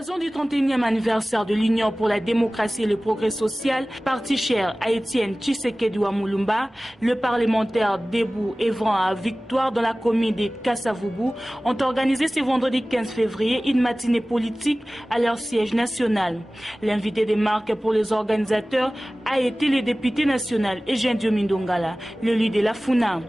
l'occasion du 31e anniversaire de l'Union pour la démocratie et le progrès social, parti cher à Étienne Tshisekedi Wamulumba, le parlementaire Debout œuvrant à Victoire dans la commune de Kassavubu ont organisé ce vendredi 15 février une matinée politique à leur siège national. L'invité des marques pour les organisateurs a été le député national Eugène Diomindongala, l'élu de la FUNA.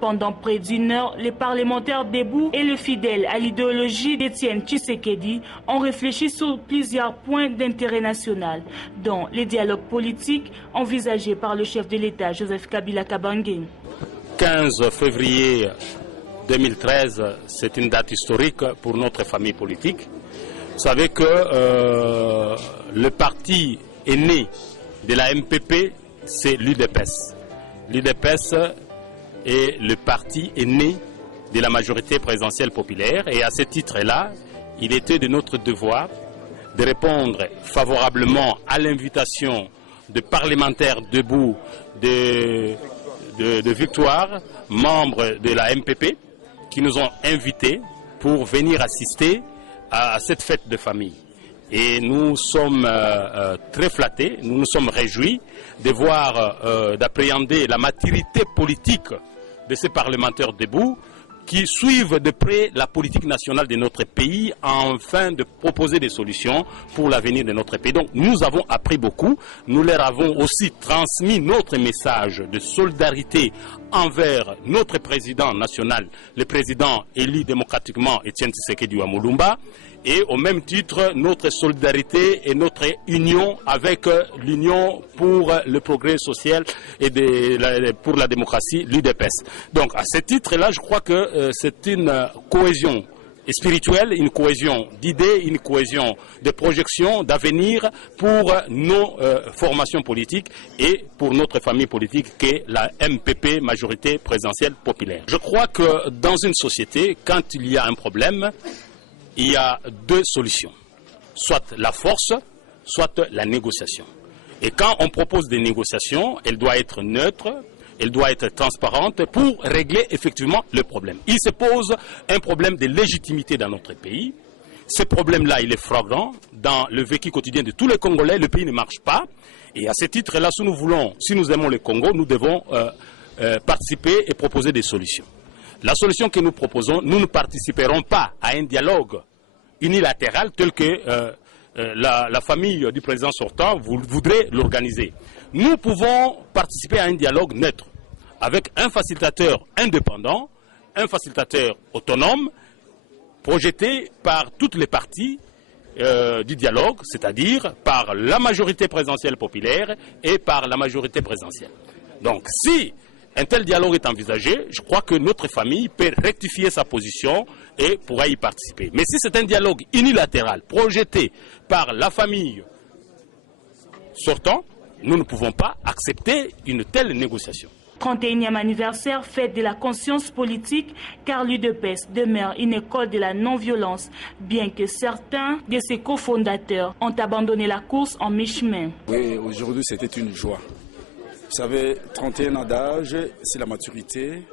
Pendant près d'une heure, les parlementaires Debout et le fidèle à l'idéologie d'Étienne Tshisekedi ont réfléchi sur plusieurs points d'intérêt national, dont les dialogues politiques envisagés par le chef de l'État, Joseph Kabila Kabange. 15 février 2013, c'est une date historique pour notre famille politique. Vous savez que le parti aîné de la MPP, c'est l'UDPS. L'UDPS est le parti aîné de la majorité présidentielle populaire et à ce titre-là, il était de notre devoir de répondre favorablement à l'invitation de parlementaires debout de Victoire, membres de la MPP, qui nous ont invités pour venir assister à cette fête de famille. Et nous sommes très flattés, nous nous sommes réjouis de voir, d'appréhender la maturité politique de ces parlementaires debout qui suivent de près la politique nationale de notre pays afin de proposer des solutions pour l'avenir de notre pays. Donc nous avons appris beaucoup, nous leur avons aussi transmis notre message de solidarité envers notre président national, le président élu démocratiquement Étienne Tshisekedi Wamulumba, et au même titre notre solidarité et notre union avec l'Union pour le progrès social et pour la démocratie, l'UDPS. Donc à ce titre-là, je crois que c'est une cohésion spirituelle, une cohésion d'idées, une cohésion de projections, d'avenir pour nos formations politiques et pour notre famille politique qu'est la MPP, majorité présidentielle populaire. Je crois que dans une société, quand il y a un problème, il y a deux solutions, soit la force, soit la négociation. Et quand on propose des négociations, elle doit être neutre, elle doit être transparente pour régler effectivement le problème. Il se pose un problème de légitimité dans notre pays. Ce problème-là, il est flagrant dans le vécu quotidien de tous les Congolais. Le pays ne marche pas. Et à ce titre-là, si nous aimons le Congo, nous devons participer et proposer des solutions. La solution que nous proposons, nous ne participerons pas à un dialogue unilatéral tel que la famille du président sortant voudrait l'organiser. Nous pouvons participer à un dialogue neutre avec un facilitateur indépendant, un facilitateur autonome, projeté par toutes les parties du dialogue, c'est-à-dire par la majorité présidentielle populaire et par la majorité présidentielle. Donc si un tel dialogue est envisagé, je crois que notre famille peut rectifier sa position et pourra y participer. Mais si c'est un dialogue unilatéral, projeté par la famille sortant, nous ne pouvons pas accepter une telle négociation. 31e anniversaire, fête de la conscience politique, car l'UDPS demeure une école de la non-violence, bien que certains de ses cofondateurs ont abandonné la course en mi-chemin. Oui, aujourd'hui c'était une joie. Vous savez, 31 ans d'âge, c'est la maturité.